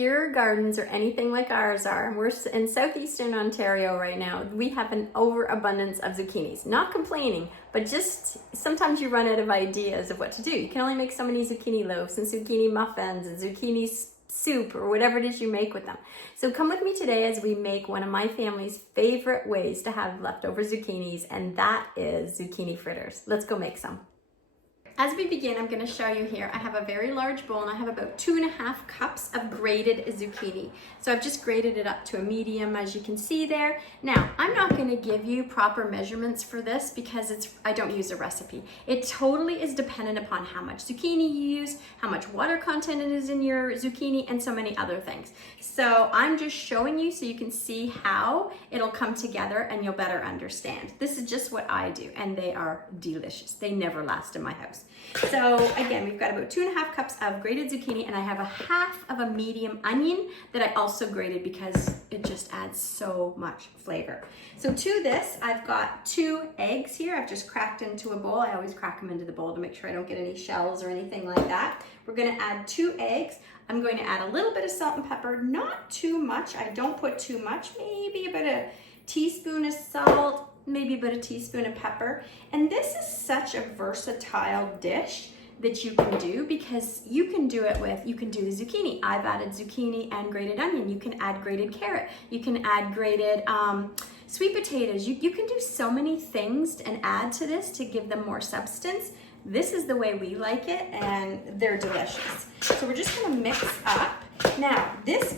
your gardens are anything like ours are, and we're in southeastern Ontario right now, we have an overabundance of zucchinis. Not complaining, but just sometimes you run out of ideas of what to do. You can only make so many zucchini loaves and zucchini muffins and zucchini soup or whatever it is you make with them. So come with me today as we make one of my family's favorite ways to have leftover zucchinis, and that is zucchini fritters. Let's go make some. As we begin, I'm going to show you here, I have a very large bowl and I have about 2.5 cups of grated zucchini. So I've just grated it up to a medium, as you can see there. Now, I'm not going to give you proper measurements for this because I don't use a recipe. It totally is dependent upon how much zucchini you use, how much water content is in your zucchini, and so many other things. So I'm just showing you so you can see how it'll come together and you'll better understand. This is just what I do, and they are delicious. They never last in my house. So again, we've got about 2.5 cups of grated zucchini, and I have a half of a medium onion that I also grated because it just adds so much flavor. So to this, I've got 2 eggs here. I've just cracked into a bowl. I always crack them into the bowl to make sure I don't get any shells or anything like that. We're gonna add 2 eggs. I'm going to add a little bit of salt and pepper, not too much. I don't put too much, maybe about a teaspoon of salt, maybe about a teaspoon of pepper. And this is such a versatile dish that you can do because you can do it with, you can do the zucchini. I've added zucchini and grated onion. You can add grated carrot. You can add grated sweet potatoes. You can do so many things and add to this to give them more substance. This is the way we like it, and they're delicious. So we're just gonna mix up. Now, this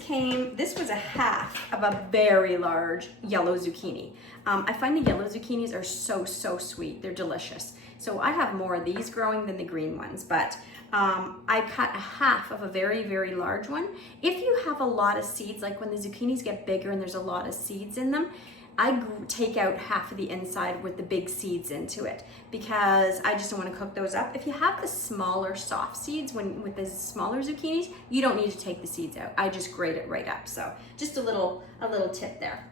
was a half of a very large yellow zucchini. I find the yellow zucchinis are so sweet. They're delicious. So I have more of these growing than the green ones, but I cut a half of a very large one. If you have a lot of seeds, like when the zucchinis get bigger and there's a lot of seeds in them, I take out half of the inside with the big seeds into it because I just don't want to cook those up. If you have the smaller soft seeds with the smaller zucchinis, you don't need to take the seeds out. I just grate it right up. So just a little tip there.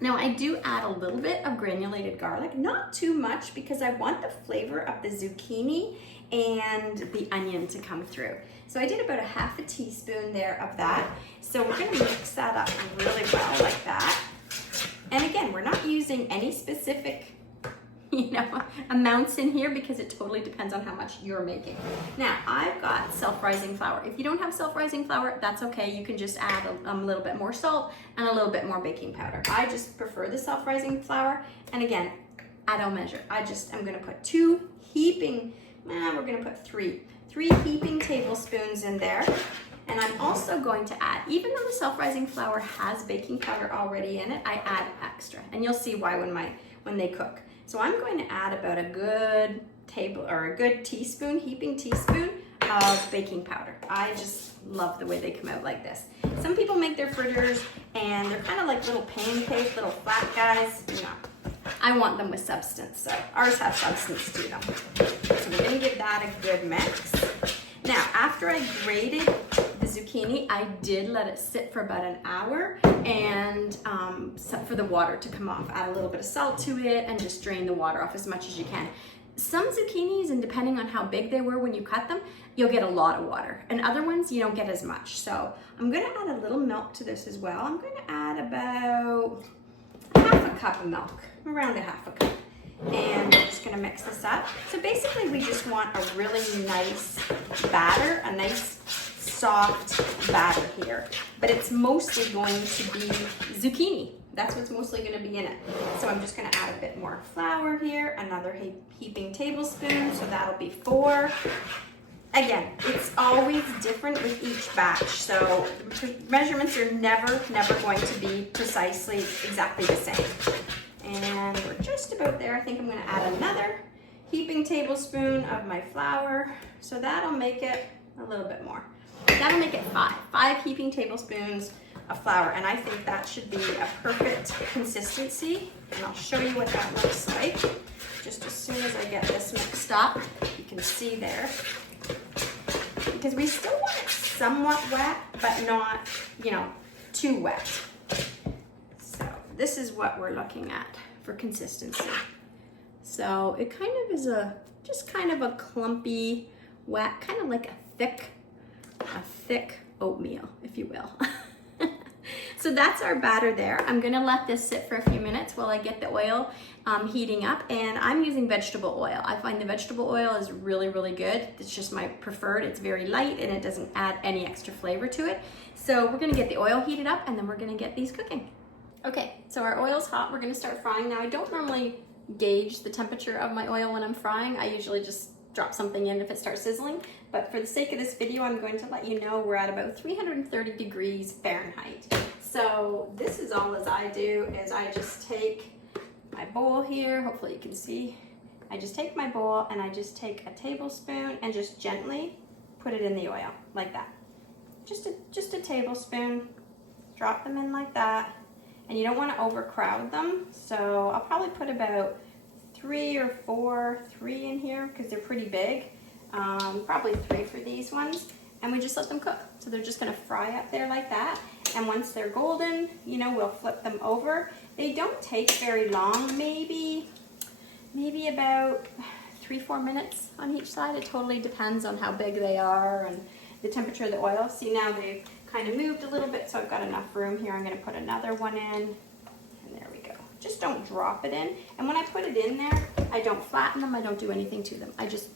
Now I do add a little bit of granulated garlic, not too much because I want the flavor of the zucchini and the onion to come through. So I did about a half a teaspoon there of that. So we're gonna mix that up really well like that. And again, we're not using any specific, amounts in here because it totally depends on how much you're making. Now, I've got self-rising flour. If you don't have self-rising flour, that's okay. You can just add a little bit more salt and a little bit more baking powder. I just prefer the self-rising flour. And again, I don't measure. I'm gonna put 2 heaping, we're gonna put 3 heaping tablespoons in there. And I'm also going to add, even though the self-rising flour has baking powder already in it, I add extra. And you'll see why when they cook. So I'm going to add about a good teaspoon, heaping teaspoon of baking powder. I just love the way they come out like this. Some people make their fritters and they're kind of like little pancake, little flat guys. No, I want them with substance. So ours have substance to them. So we're gonna give that a good mix. Now, after I grated the zucchini, I did let it sit for about an hour and for the water to come off. Add a little bit of salt to it and just drain the water off as much as you can. Some zucchinis, and depending on how big they were when you cut them, you'll get a lot of water. And other ones, you don't get as much. So I'm gonna add a little milk to this as well. I'm gonna add about half a cup of milk, around a half a cup. And I'm just gonna mix this up. So basically we just want a really nice batter, a nice soft batter here. But it's mostly going to be zucchini. That's what's mostly gonna be in it. So I'm just gonna add a bit more flour here, another heaping tablespoon, so that'll be 4. Again, it's always different with each batch, so the measurements are never going to be precisely exactly the same. And we're just about there. I think I'm gonna add another heaping tablespoon of my flour. So that'll make it a little bit more. That'll make it 5 heaping tablespoons of flour. And I think that should be a perfect consistency. And I'll show you what that looks like. Just as soon as I get this mixed up, you can see there. Because we still want it somewhat wet, but not, too wet. This is what we're looking at for consistency. So it kind of is just kind of a clumpy, wet, kind of like a thick oatmeal, if you will. So that's our batter there. I'm gonna let this sit for a few minutes while I get the oil heating up, and I'm using vegetable oil. I find the vegetable oil is really, really good. It's just my preferred. It's very light and it doesn't add any extra flavor to it. So we're gonna get the oil heated up and then we're gonna get these cooking. Okay, so our oil's hot. We're gonna start frying. Now I don't normally gauge the temperature of my oil when I'm frying. I usually just drop something in if it starts sizzling, but for the sake of this video, I'm going to let you know we're at about 330 degrees Fahrenheit. So this is all as I do is I just take my bowl here, hopefully you can see. I just take my bowl and I just take a tablespoon and just gently put it in the oil like that. Just a tablespoon, drop them in like that. And you don't want to overcrowd them, so I'll probably put about three in here because they're pretty big. Probably 3 for these ones, and we just let them cook. So they're just going to fry up there like that, and once they're golden, you know, we'll flip them over. They don't take very long, maybe about 3-4 minutes on each side. It totally depends on how big they are and the temperature of the oil. See, now they've kind of moved a little bit, so I've got enough room here. I'm going to put another one in, and there we go. Just don't drop it in, and when I put it in there, I don't flatten them, I don't do anything to them. I just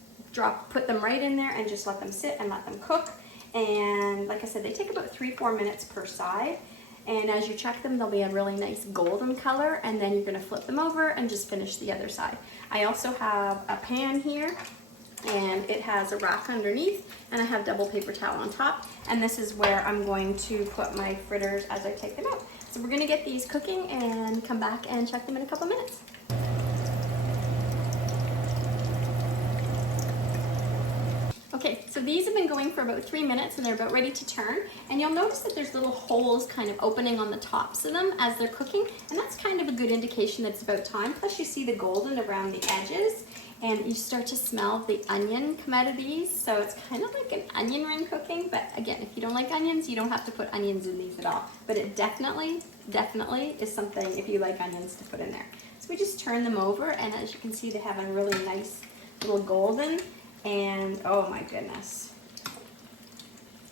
put them right in there and just let them sit and let them cook. And like I said, they take about 3-4 minutes per side, and as you check them, they'll be a really nice golden color, and then you're going to flip them over and just finish the other side. I also have a pan here, and it has a rack underneath, and I have double paper towel on top, and this is where I'm going to put my fritters as I take them out. So we're going to get these cooking and come back and check them in a couple minutes. Okay, so these have been going for about 3 minutes and they're about ready to turn, and you'll notice that there's little holes kind of opening on the tops of them as they're cooking, and that's kind of a good indication that it's about time. Plus you see the golden around the edges, and you start to smell the onion come out of these, so it's kind of like an onion ring cooking. But again, if you don't like onions, you don't have to put onions in these at all, but it definitely is something, if you like onions, to put in there. So we just turn them over, and as you can see, they have a really nice little golden, and oh my goodness,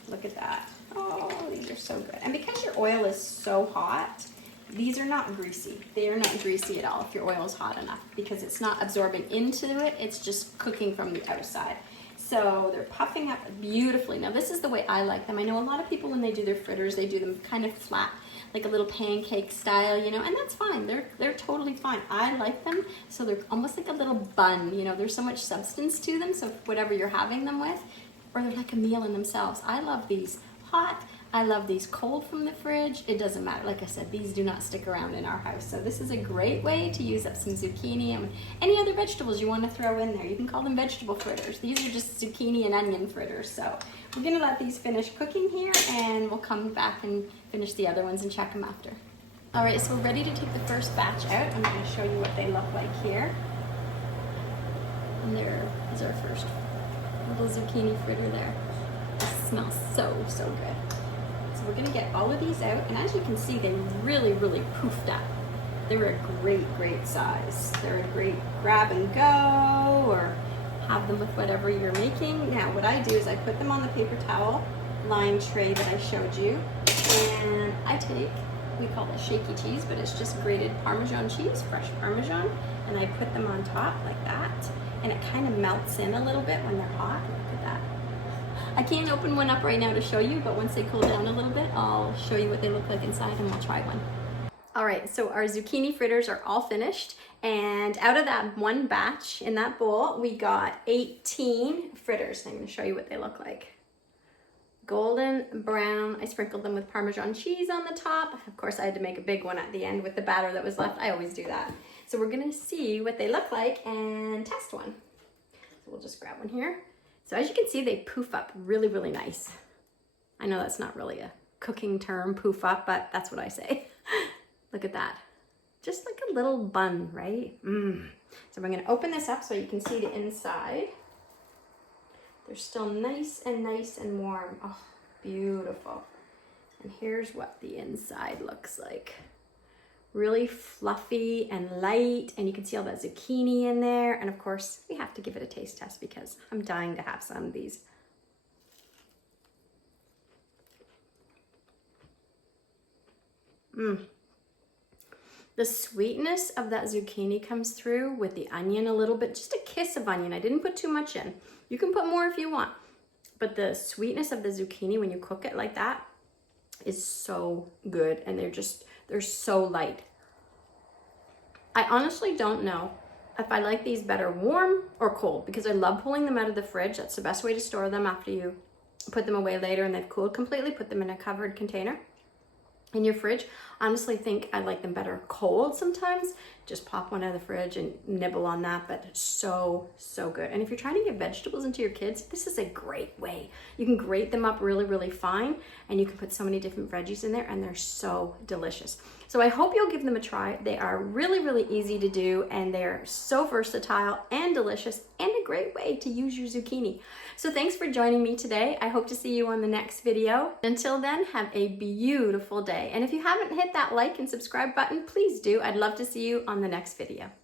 look at that. Oh, these are so good. And because your oil is so hot, these are not greasy. They are not greasy at all if your oil is hot enough, because it's not absorbing into it, it's just cooking from the outside. So they're puffing up beautifully. Now this is the way I like them. I know a lot of people, when they do their fritters, they do them kind of flat, like a little pancake style, you know, and that's fine. They're totally fine. I like them, so they're almost like a little bun, you know, there's so much substance to them, so whatever you're having them with, or they're like a meal in themselves. I love these hot. I love these cold from the fridge. It doesn't matter. Like I said, these do not stick around in our house. So this is a great way to use up some zucchini and any other vegetables you want to throw in there. You can call them vegetable fritters. These are just zucchini and onion fritters. So we're gonna let these finish cooking here, and we'll come back and finish the other ones and check them after. All right, so we're ready to take the first batch out. I'm gonna show you what they look like here. And there is our first little zucchini fritter there. It smells so good. So we're gonna get all of these out, and as you can see, they really poofed up. They're a great size. They're a great grab and go, or have them with whatever you're making. Now what I do is I put them on the paper towel lined tray that I showed you, and I take, we call it shaky cheese, but it's just grated Parmesan cheese, fresh Parmesan, and I put them on top like that, and it kind of melts in a little bit when they're hot. Look at that. I can't open one up right now to show you, but once they cool down a little bit, I'll show you what they look like inside, and we'll try one. All right, so our zucchini fritters are all finished, and out of that one batch in that bowl, we got 18 fritters. I'm gonna show you what they look like. Golden brown. I sprinkled them with Parmesan cheese on the top. Of course, I had to make a big one at the end with the batter that was left. I always do that. So we're gonna see what they look like and test one. So we'll just grab one here. So as you can see, they poof up really nice. I know that's not really a cooking term, poof up, but that's what I say. Look at that. Just like a little bun, right? So we're gonna open this up so you can see the inside. They're still nice and warm. Oh, beautiful. And here's what the inside looks like. Really fluffy and light, and you can see all that zucchini in there. And of course, we have to give it a taste test because I'm dying to have some of these. The sweetness of that zucchini comes through with the onion a little bit, just a kiss of onion. I didn't put too much in. You can put more if you want. But the sweetness of the zucchini when you cook it like that is so good. And they're so light. I honestly don't know if I like these better warm or cold, because I love pulling them out of the fridge. That's the best way to store them after you put them away later and they've cooled completely. Put them in a covered container in your fridge. I honestly think I like them better cold sometimes. Just pop one out of the fridge and nibble on that, but it's so, so good. And if you're trying to get vegetables into your kids, this is a great way. You can grate them up really, really fine, and you can put so many different veggies in there, and they're so delicious. So I hope you'll give them a try. They are really, really easy to do, and they're so versatile and delicious, and a great way to use your zucchini. So thanks for joining me today. I hope to see you on the next video. Until then, have a beautiful day. And if you haven't hit that like and subscribe button, please do. I'd love to see you on the next video.